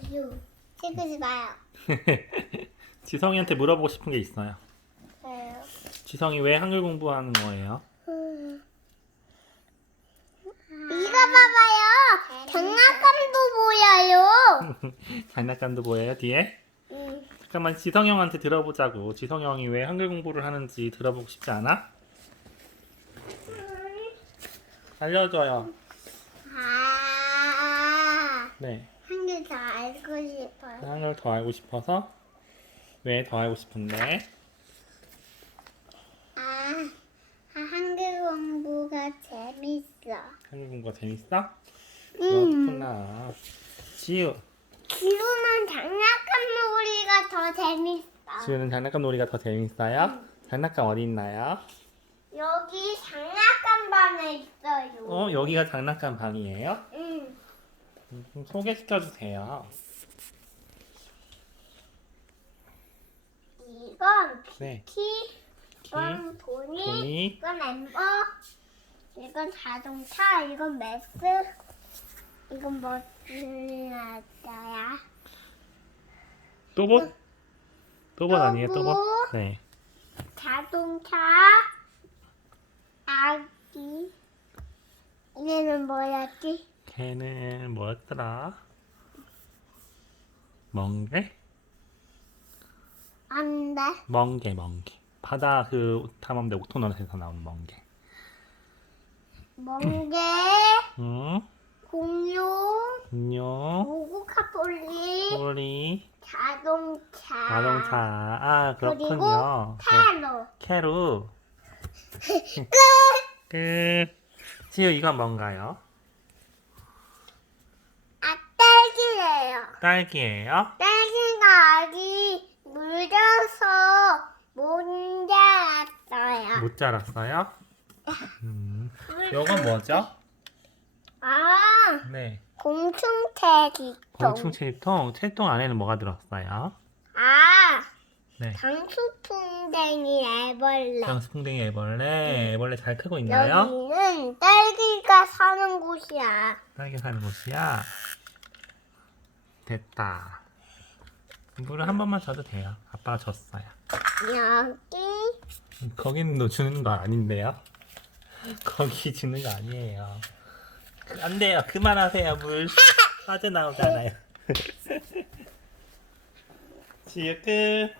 찍으지 마요. 지성이한테 물어보고 싶은 게 있어요. 왜요? 지성이 왜 한글 공부하는 거예요? 이거 봐봐요. 장난감도 보여요. 장난감도 보여요 뒤에? 응. 잠깐만 지성 형한테 들어보자고. 지성 형이 왜 한글 공부를 하는지 들어보고 싶지 않아? 알려줘요. 아, 네. 한글 더 알고 싶어요. 한글 더 알고 싶어서 왜 더 알고 싶은데? 아, 아, 한글 공부가 재밌어. 한글 공부가 재밌어? 음. 그렇구나. 지우. 지우는 장난감 놀이가 더 재밌어. 지우는 장난감 놀이가 더 재밌어요? 장난감 어디 있나요? 여기 장난감 방에 있어요. 어 여기가 장난감 방이에요? 좀 소개시켜 주세요. 이건 네. 키, 이건 돈이, 돈이 이건 엠버, 이건 자동차, 이건 매스, 이건 뭐 들렸어요? 또봇? 또봇 아니에요? 또봇. 네. 자동차, 아기, 얘는 뭐였지? 걔는 뭐였더라? 멍게? 안 돼. 멍게 멍게. 바다 그 탐험대 오토너에서 나온 멍게. 멍게, 응? 공룡, 안녕. 모구카폴리, 꼬리. 자동차, 자동차. 아 그리고 그렇군요. 네. 타로. 캐루. 끝. 지우 이건 뭔가요? 아, 딸기예요. 딸기가 아기 물려서 못 자랐어요. 못 자랐어요? 음. 요건 뭐죠? 아, 네. 공충태기통. 공충체입통. 채통 안에는 뭐가 들었어요? 아, 네. 장수풍뎅이 애벌레. 장수풍뎅이 애벌레. 애벌레 잘 크고 있나요? 여기는 딸기가 사는 곳이야. 딸기 사는 곳이야. 됐다. 물을 한 번만 줘도 돼요. 아빠가 줬어요. 여기 거기는 너 주는 거 아닌데요? 거기 주는 거 아니에요. 그- 안 돼요. 그만하세요. 물 빠져나오잖아요. 지우 끝.